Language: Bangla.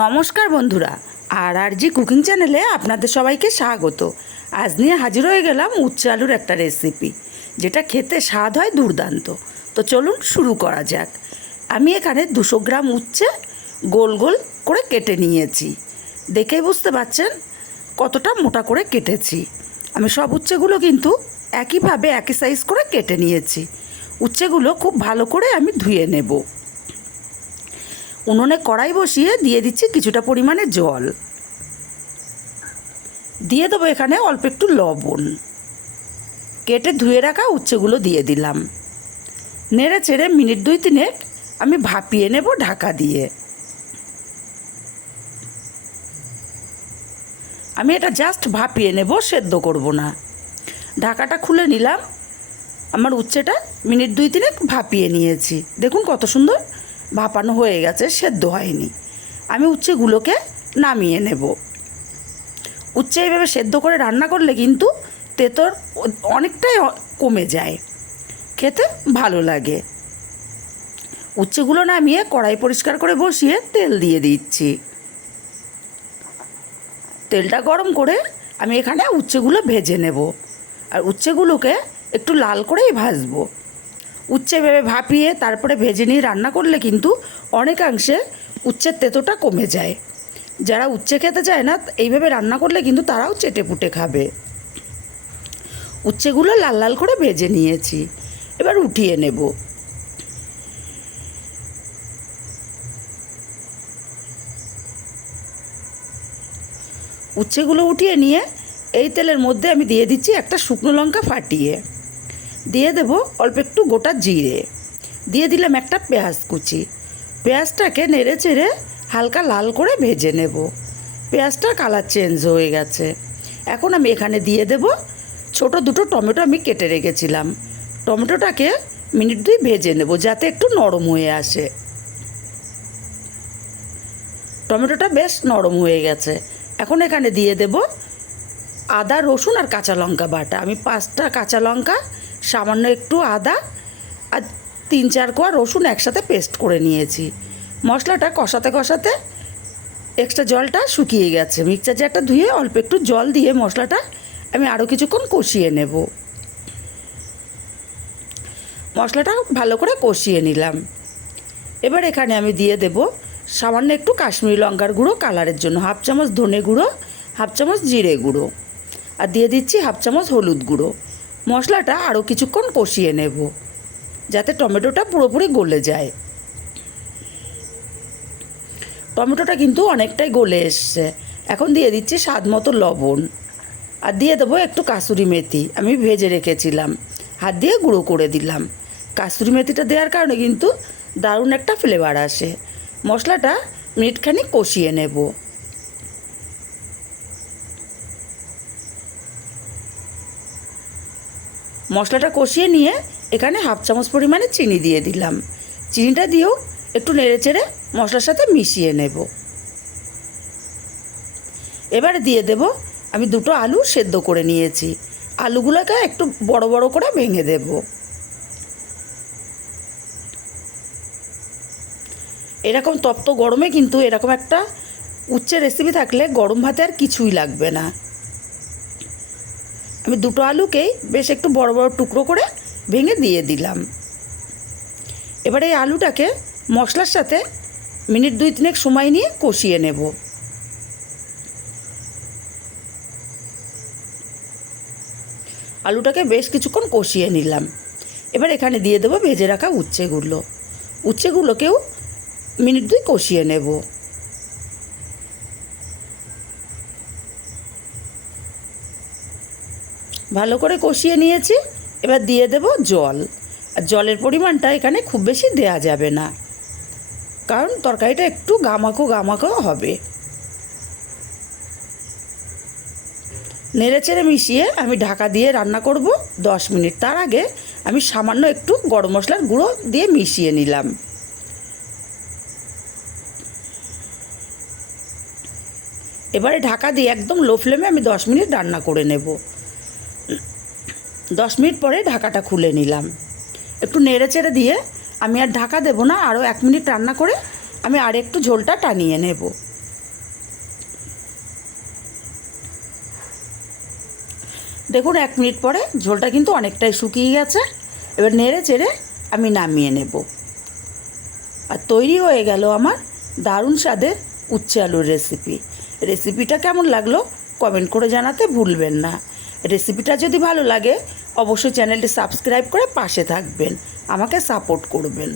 নমস্কার বন্ধুরা আর আর জি কুকিং চ্যানেলে আপনাদের সবাইকে স্বাগত। আজ নিয়ে হাজির হয়ে গেলাম উচ্চ আলুর একটা রেসিপি, যেটা খেতে স্বাদ হয় দুর্দান্ত। তো চলুন শুরু করা যাক। আমি এখানে দুশো গ্রাম উচ্ছে গোল গোল করে কেটে নিয়েছি। দেখেই বুঝতে পারছেন কতটা মোটা করে কেটেছি। আমি সব উচ্ছেগুলো কিন্তু একইভাবে একই সাইজ করে কেটে নিয়েছি। উচ্ছেগুলো খুব ভালো করে আমি ধুয়ে নেব। উনুনে কড়াই বসিয়ে দিয়ে দিচ্ছি কিছুটা পরিমাণে জল। দিয়ে দেবো এখানে অল্প একটু লবণ। কেটে ধুয়ে রাখা উচ্ছেগুলো দিয়ে দিলাম। নেড়ে চেড়ে মিনিট দুই তিনেক আমি ভাপিয়ে নেব ঢাকা দিয়ে। আমি এটা জাস্ট ভাপিয়ে নেব, সেদ্ধ করব না। ঢাকাটা খুলে নিলাম। আমার উচ্ছেটা মিনিট দুই তিনেক ভাপিয়ে নিয়েছি। দেখুন কত সুন্দর ভাপানো হয়ে গেছে, সেদ্ধ হয়নি। আমি উচ্ছেগুলোকে নামিয়ে নেব। উচ্ছে এইভাবে সেদ্ধ করে রান্না করলে কিন্তু তেতর অনেকটাই কমে যায়। খেতে ভালো লাগে। উচ্ছেগুলো নামিয়ে কড়াই পরিষ্কার করে বসিয়ে তেল দিয়ে দিচ্ছি। তেলটা গরম করে আমি এখানে উচ্ছেগুলো ভেজে নেব। আর উচ্ছেগুলোকে একটু লাল করেই ভাজবো। উচ্ছে ভেবে ভাপিয়ে তারপরে ভেজে নিয়ে রান্না করলে কিন্তু অনেকাংশে উচ্ছের তেতোটা কমে যায়। যারা উচ্ছে খেতে চায় না, এইভাবে রান্না করলে কিন্তু তারাও চেটে পুটে খাবে। উচ্ছেগুলো লাল লাল করে ভেজে নিয়েছি। এবার উঠিয়ে নেব। উচ্ছেগুলো উঠিয়ে নিয়ে এই তেলের মধ্যে আমি দিয়ে দিচ্ছি একটা শুকনো লঙ্কা ফাটিয়ে। দিয়ে দেব অল্প একটু গোটা জিরে। দিয়ে দিলাম একটা পেঁয়াজ কুচি। পেঁয়াজটাকে নেড়ে চেড়ে হালকা লাল করে ভেজে নেব। পেঁয়াজটার কালার চেঞ্জ হয়ে গেছে। এখন আমি এখানে দিয়ে দেব ছোট দুটো টমেটো আমি কেটে রেখেছিলাম। টমেটোটাকে মিনিট দুই ভেজে নেব যাতে একটু নরম হয়ে আসে। টমেটোটা বেশ নরম হয়ে গেছে। এখন এখানে দিয়ে দেব আদা, রসুন আর কাঁচা লঙ্কা বাটা। আমি পাঁচটা কাঁচা লঙ্কা সামান্য একটু আদা আর তিন চার কোয়া রসুন একসাথে পেস্ট করে নিয়েছি। মশলাটা কষাতে কষাতে এক্সট্রা জলটা শুকিয়ে গেছে। মিক্সার জারটা ধুয়ে অল্প একটু জল দিয়ে মশলাটা আমি আরও কিছুক্ষণ কষিয়ে নেব। মশলাটা ভালো করে কষিয়ে নিলাম। এবার এখানে আমি দিয়ে দেব সামান্য একটু কাশ্মীরি লঙ্কার গুঁড়ো কালারের জন্য, হাফ চামচ ধনে গুঁড়ো, হাফ চামচ জিরে গুঁড়ো। আর দিয়ে দিচ্ছি হাফ চামচ হলুদ গুঁড়ো। মশলাটা আরও কিছুক্ষণ কষিয়ে নেব, যাতে টমেটোটা পুরোপুরি গলে যায়। টমেটোটা কিন্তু অনেকটাই গলে এসছে। এখন দিয়ে দিচ্ছি স্বাদ মতো লবণ। আর দিয়ে দেবো একটু কাসুরি মেথি, আমি ভেজে রেখেছিলাম। হাত দিয়ে গুঁড়ো করে দিলাম। কাসুরি মেথিটা দেওয়ার কারণে কিন্তু দারুণ একটা ফ্লেভার আসে। মশলাটা মিনিটখানি কষিয়ে নেব। মশলাটা কষিয়ে নিয়ে এখানে হাফ চামচ পরিমাণে চিনি দিয়ে দিলাম। চিনিটা দিয়েও একটু নেড়ে চেড়ে মশলার সাথে মিশিয়ে নেব। এবারে দিয়ে দেব, আমি দুটো আলু সেদ্ধ করে নিয়েছি। আলুগুলোকে একটু বড় বড় করে ভেঙে দেব। এরকম তপ্ত গরমে কিন্তু এরকম একটা উচ্চে রেসিপি থাকলে গরম ভাতে আর কিছুই লাগবে না। আমি দুটো আলুকেই বেশ একটু বড় বড় টুকরো করে ভেঙে দিয়ে দিলাম। এবারে এই আলুটাকে মশলার সাথে মিনিট দুই তিনেক সময় নিয়ে কষিয়ে নেব। আলুটাকে বেশ কিছুক্ষণ কষিয়ে নিলাম। এবার এখানে দিয়ে দেবো ভেজে রাখা উচ্ছেগুলো। উচ্ছেগুলোকেও মিনিট দুই কষিয়ে নেব। ভালো করে কষিয়ে নিয়েছি, এবার দিয়ে দেব জল। আর জলের পরিমাণটা এখানে খুব বেশি দেয়া যাবে না। কারণ তরকারিটা একটু গামাকো গামাকো হবে। নেড়ে চেড়ে মিশিয়ে আমি ঢাকা দিয়ে রান্না করব দশ মিনিট। তার আগে আমি সামান্য একটু গরম মশলার গুঁড়ো দিয়ে মিশিয়ে নিলাম। এবারে ঢাকা দিয়ে একদম লো ফ্লেমে আমি দশ মিনিট রান্না করে নেব। দশ মিনিট পরে ঢাকাটা খুলে নিলাম। একটু নেড়ে চেড়ে দিয়ে আমি আর ঢাকা দেবো না, আরও এক মিনিট রান্না করে আমি আর একটু ঝোলটা টানিয়ে নেব। দেখুন, এক মিনিট পরে ঝোলটা কিন্তু অনেকটাই শুকিয়ে গেছে। এবার নেড়ে চেড়ে আমি নামিয়ে নেব। আর তৈরি হয়ে গেল আমার দারুণ স্বাদের উচ্ছে আলুর রেসিপি। রেসিপিটা কেমন লাগল কমেন্ট করে জানাতে ভুলবেন না। রেসিপিটা যদি ভালো লাগে অবশ্যই চ্যানেলটি সাবস্ক্রাইব করে পাশে থাকবেন। আমাকে সাপোর্ট করবেন।